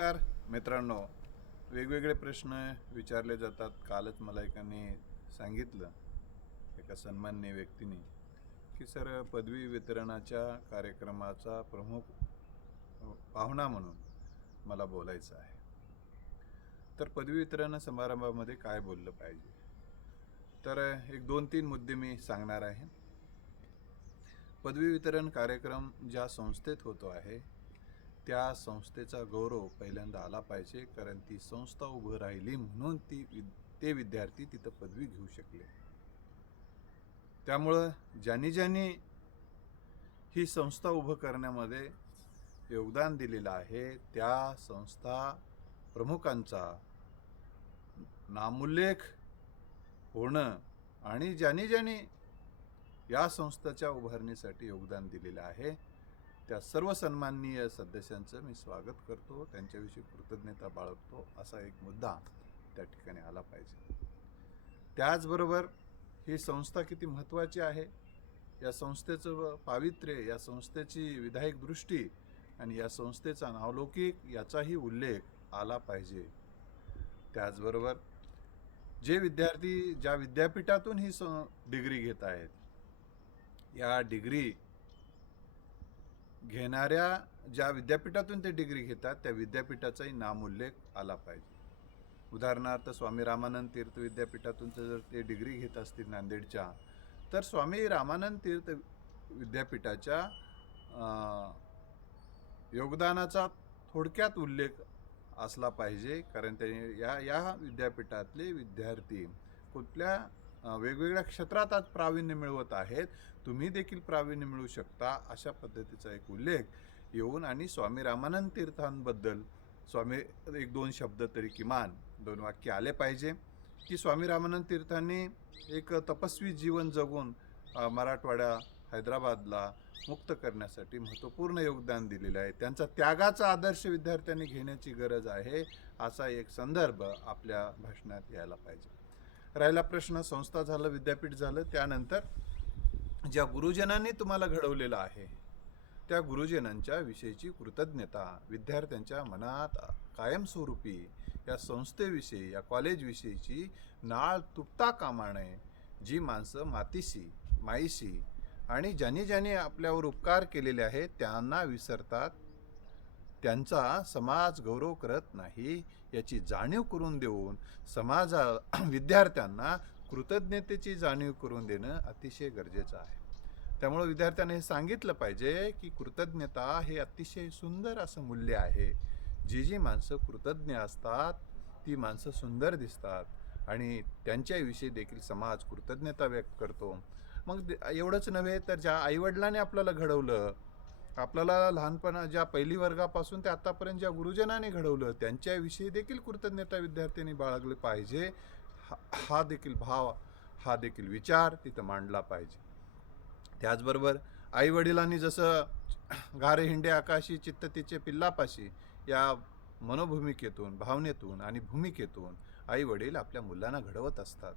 नमस्कार मित्रांनो. वेगवेगळे प्रश्न विचारले जातात. कालच मला एकाने सांगितलं एका सन्मान्य व्यक्तीने की सर पदवी वितरणाच्या कार्यक्रमाचा प्रमुख पाहुणा म्हणून मला बोलायचं आहे. तर पदवी वितरण समारंभामध्ये काय बोललं पाहिजे? तर एक दोन तीन मुद्दे मी सांगणार आहे. पदवी वितरण कार्यक्रम ज्या संस्थेत होतो आहे त्या संस्थेचा गौरव पहिल्यांदा आला पाहिजे कारण ती संस्था उभं राहिली म्हणून ती विद ते विद्यार्थी तिथं पदवी घेऊ शकले. त्यामुळं ज्यांनी ज्यांनी ही संस्था उभं करण्यामध्ये योगदान दिलेलं आहे त्या संस्था प्रमुखांचा नामुल्लेख होणं आणि ज्यांनी ज्यांनी या संस्थेच्या उभारणीसाठी योगदान दिलेलं आहे त्या सर्व सन्माननीय सदस्यांचं मी स्वागत करतो त्यांच्याविषयी कृतज्ञता बाळगतो असा एक मुद्दा त्या ठिकाणी आला पाहिजे. त्याचबरोबर ही संस्था किती महत्त्वाची आहे या संस्थेचं पावित्र्य या संस्थेची विधायक दृष्टी आणि या संस्थेचा नावलौकिक याचाही उल्लेख आला पाहिजे. त्याचबरोबर जे विद्यार्थी ज्या विद्यापीठातून ही स डिग्री घेत आहेत या डिग्री घेणाऱ्या ज्या विद्यापीठातून ते डिग्री घेतात त्या विद्यापीठाचाही नामोल्लेख आला पाहिजे. उदाहरणार्थ स्वामी रामानंद तीर्थ विद्यापीठातून जर ते डिग्री घेत असतील नांदेडच्या तर स्वामी रामानंद तीर्थ विद्यापीठाच्या योगदानाचा थोडक्यात उल्लेख असला पाहिजे कारण त्यांनी या या विद्यापीठातले विद्यार्थी कुठल्या वेगवेगळ्या क्षेत्रात आज प्रावीण्य मिळवत आहेत. तुम्ही देखील प्रावीण्य मिळवू शकता अशा पद्धतीचा एक उल्लेख येऊन आणि स्वामी रामानंद तीर्थांबद्दल स्वामी एक दोन शब्द तरी किमान दोन वाक्य आले पाहिजे. की स्वामी रामानंद तीर्थांनी एक तपस्वी जीवन जगून मराठवाडा हैदराबादला मुक्त करण्यासाठी महत्त्वपूर्ण योगदान दिलेलं आहे. त्यांचा त्यागाचा आदर्श विद्यार्थ्यांनी घेण्याची गरज आहे असा एक संदर्भ आपल्या भाषणात यायला पाहिजे. राहिला प्रश्न संस्था झालं विद्यापीठ झालं त्यानंतर ज्या गुरुजनांनी तुम्हाला घडवलेलं आहे त्या गुरुजनांच्या विषयीची कृतज्ञता विद्यार्थ्यांच्या मनात कायमस्वरूपी या संस्थेविषयी या कॉलेजविषयीची नाळ तुटता कामा नये जी माणसं मातीशी माईशी आणि ज्यांनी ज्यांनी आपल्यावर उपकार केलेले आहेत त्यांना विसरतात त्यांचा समाज गौरव करत नाही याची जाणीव करून देऊन समाजा विद्यार्थ्यांना कृतज्ञतेची जाणीव करून देणं अतिशय गरजेचं आहे. त्यामुळं विद्यार्थ्यांना हे सांगितलं पाहिजे की कृतज्ञता हे अतिशय सुंदर असं मूल्य आहे. जी जी माणसं कृतज्ञ असतात ती माणसं सुंदर दिसतात आणि त्यांच्याविषयी देखील समाज कृतज्ञता व्यक्त करतो. मग दे- एवढंच नव्हे तर ज्या आईवडिलांनी आपल्याला घडवलं आपल्याला लहानपणा ज्या पहिली वर्गापासून ते आतापर्यंत ज्या गुरुजनाने घडवलं त्यांच्याविषयी देखील कृतज्ञता विद्यार्थ्यांनी बाळगले पाहिजे. हा हा देखील भाव हा देखील विचार तिथं मांडला पाहिजे. त्याचबरोबर आई वडिलांनी जसं गारे हिंडे आकाशी चित्त तिचे पिल्लापाशी या मनोभूमिकेतून भावनेतून आणि भूमिकेतून आई वडील आपल्या मुलांना घडवत असतात.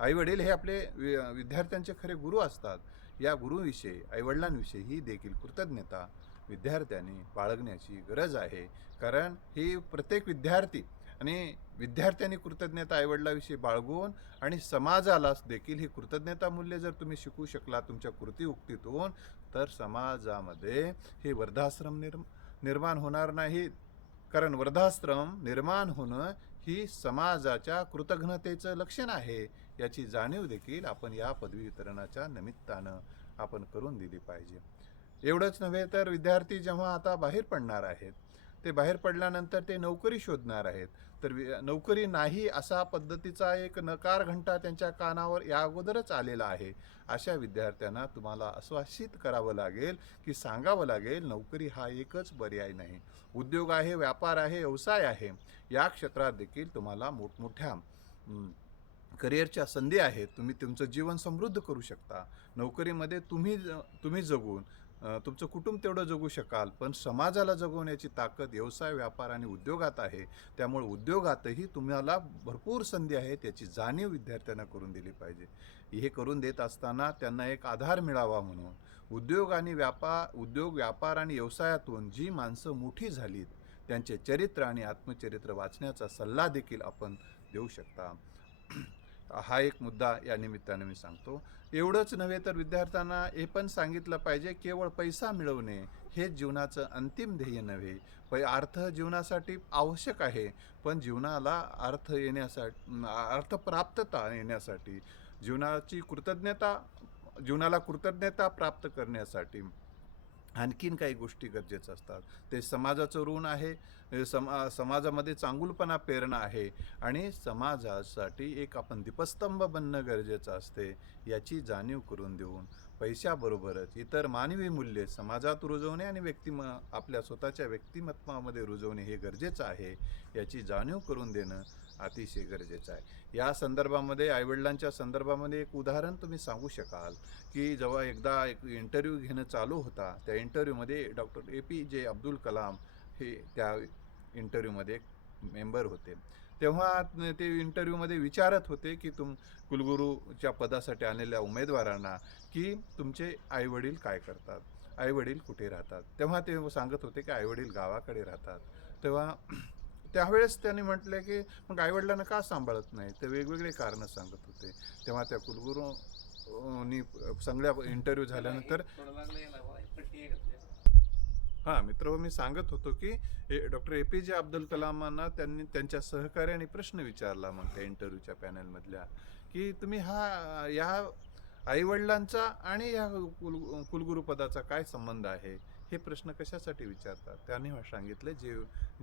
आई वडील हे आपले वि- विद्यार्थ्यांचे खरे गुरु असतात. या गुरुविषयी आईवडिलांविषयी ही देखील कृतज्ञता विद्यार्थ्यांनी बाळगण्याची गरज आहे. कारण ही प्रत्येक विद्यार्थी आणि विद्यार्थ्यांनी कृतज्ञता आईवडिलाविषयी बाळगून आणि समाजाला देखील ही कृतज्ञता मूल्य जर तुम्ही शिकू शकला तुमच्या कृती उक्तीतून तर समाजामध्ये हे वृद्धाश्रम निर्माण होणार नाहीत. कारण वृद्धाश्रम निर्माण होणं ही समाजाच्या कृतघ्नतेचं लक्षण आहे याची जाणीव देखील आपण या पदवी वितरणाच्या निमित्तानं आपण करून दिली पाहिजे. एवढंच नव्हे तर विद्यार्थी जेव्हा आता बाहेर पडणार आहेत ते बाहेर पडल्यानंतर ते नोकरी शोधणार आहेत. तर नोकरी नाही असा पद्धतीचा एक नकार घंटा त्यांच्या कानावर या अगोदरच आलेला आहे. अशा विद्यार्थ्यांना तुम्हाला आश्वासित करावं लागेल की सांगावं लागेल नोकरी हा एकच पर्याय नाही. उद्योग आहे व्यापार आहे व्यवसाय आहे. या क्षेत्रात देखील तुम्हाला मोठमोठ्या करिअरच्या संधी आहेत. तुम्ही तुमचं जीवन समृद्ध करू शकता. नोकरीमध्ये तुम्ही तुम्ही जगून तुमचं कुटुंब तेवढं जगू शकाल पण समाजाला जगवण्याची ताकद व्यवसाय व्यापार आणि उद्योगात आहे. त्यामुळे उद्योगातही तुम्हाला भरपूर संधी आहे त्याची जाणीव विद्यार्थ्यांना करून दिली पाहिजे. हे करून देत असताना त्यांना एक आधार मिळावा म्हणून. उद्योग आणि व्यापार उद्योग व्यापार आणि व्यवसायातून जी माणसं मोठी झालीत त्यांचे चरित्र आणि आत्मचरित्र वाचण्याचा सल्ला देखील आपण देऊ शकता. हा एक मुद्दा या निमित्ताने मी सांगतो. एवढंच नव्हे तर विद्यार्थ्यांना हे पण सांगितलं पाहिजे केवळ पैसा मिळवणे हे जीवनाचं अंतिम ध्येय नव्हे. प अर्थ जीवनासाठी आवश्यक आहे पण जीवनाला अर्थ येण्यासाठी अर्थ प्राप्तता येण्यासाठी जीवनाची कृतज्ञता जीवनाला कृतज्ञता प्राप्त करण्यासाठी आणखीन काही गोष्टी गरजेचं असतात. ते समाजाचं ऋण आहे समा समाजामध्ये चांगुलपणा पेरणं आहे आणि समाजासाठी एक आपण दीपस्तंभ बनणं गरजेचं असते याची जाणीव करून देऊन पैशाबरोबरच इतर मानवी मूल्ये समाजात रुजवणे आणि व्यक्तिम आपल्या स्वतःच्या व्यक्तिमत्वामध्ये रुजवणे हे गरजेचं आहे याची जाणीव करून देणं अतिशय गरजेचं आहे. या संदर्भामध्ये आईवडिलांच्या संदर्भामध्ये एक उदाहरण तुम्ही सांगू शकाल की जेव्हा एकदा एक इंटरव्ह्यू घेणं चालू होता त्या इंटरव्ह्यूमध्ये डॉक्टर ए पी जे अब्दुल कलाम हे त्या इंटरव्ह्यूमध्ये एक मेंबर होते. तेव्हा ते इंटरव्ह्यूमध्ये विचारत होते की तुम कुलगुरूच्या पदासाठी आलेल्या उमेदवारांना की तुमचे आईवडील काय करतात? आईवडील कुठे राहतात? तेव्हा ते सांगत होते की आईवडील गावाकडे राहतात. तेव्हा त्यावेळेस त्यांनी म्हटलं की मग आईवडिलांना का सांभाळत नाही? ते वेगवेगळे कारणं सांगत होते. तेव्हा त्या कुलगुरू नी सगळ्या इंटरव्ह्यू झाल्यानंतर हां मित्र मी सांगत होतो की डॉक्टर ए पी जे अब्दुल कलामांना त्यांनी त्यांच्या सहकार्याने प्रश्न विचारला मग त्या इंटरव्ह्यूच्या पॅनलमधल्या की तुम्ही हा या आईवडिलांचा आणि या कुल कुलगुरुपदाचा काय संबंध आहे? हे प्रश्न कशासाठी विचारतात? त्यांनी सांगितलं जे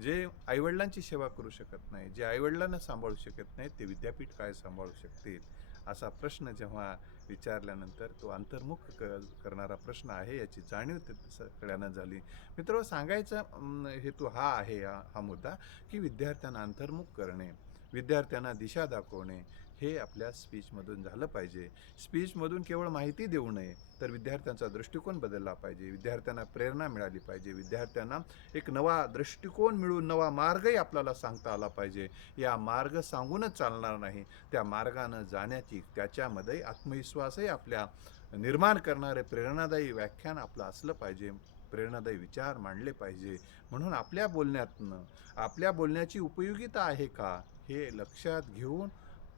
जे आईवडिलांची सेवा करू शकत नाही जे आईवडिलांना सांभाळू शकत नाही ते विद्यापीठ काय सांभाळू शकतील? असा प्रश्न जेव्हा विचारल्यानंतर तो अंतर्मुख क करणारा प्रश्न आहे याची जाणीव ते सगळ्यांना झाली. मित्र सांगायचा हेतू हा आहे हा हा मुद्दा की विद्यार्थ्यांना अंतर्मुख करणे विद्यार्थ्यांना दिशा दाखवणे हे आपल्या स्पीचमधून झालं पाहिजे. स्पीचमधून केवळ माहिती देऊ नये तर विद्यार्थ्यांचा दृष्टिकोन बदलला पाहिजे. विद्यार्थ्यांना प्रेरणा मिळाली पाहिजे. विद्यार्थ्यांना एक नवा दृष्टिकोन मिळून नवा मार्गही आपल्याला सांगता आला पाहिजे. या मार्ग सांगूनच चालणार नाही. त्या मार्गानं जाण्याची त्याच्यामध्ये आत्मविश्वासही आपल्या निर्माण करणारे प्रेरणादायी व्याख्यान आपलं असलं पाहिजे. प्रेरणादायी विचार मांडले पाहिजे. म्हणून आपल्या बोलण्यातनं आपल्या बोलण्याची उपयोगिता आहे का हे लक्षात घेऊन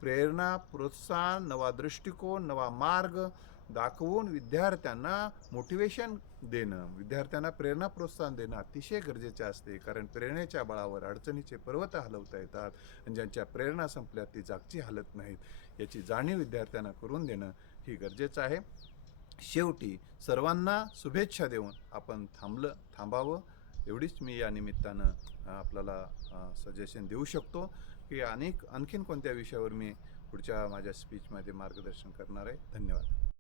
प्रेरणा प्रोत्साहन नवा दृष्टिकोन नवा मार्ग दाखवून विद्यार्थ्यांना मोटिवेशन देणं. विद्यार्थ्यांना प्रेरणा प्रोत्साहन देणं अतिशय गरजेचे असते कारण प्रेरणेच्या बळावर अडचणीचे पर्वत हलवता येतात आणि ज्यांच्या प्रेरणा संपल्या ती जागची हालत नाहीत. याची जाणीव विद्यार्थ्यांना करून देणं ही गरजेचं आहे. शेवटी सर्वांना शुभेच्छा देऊन आपण थांबलं थांबावं. एवढीच मी या निमित्तानं आपल्याला सजेशन देऊ शकतो. की अनेक आणखीन कोणत्या विषयावर मी पुढच्या माझ्या स्पीचमध्ये मार्गदर्शन करणार आहे? धन्यवाद.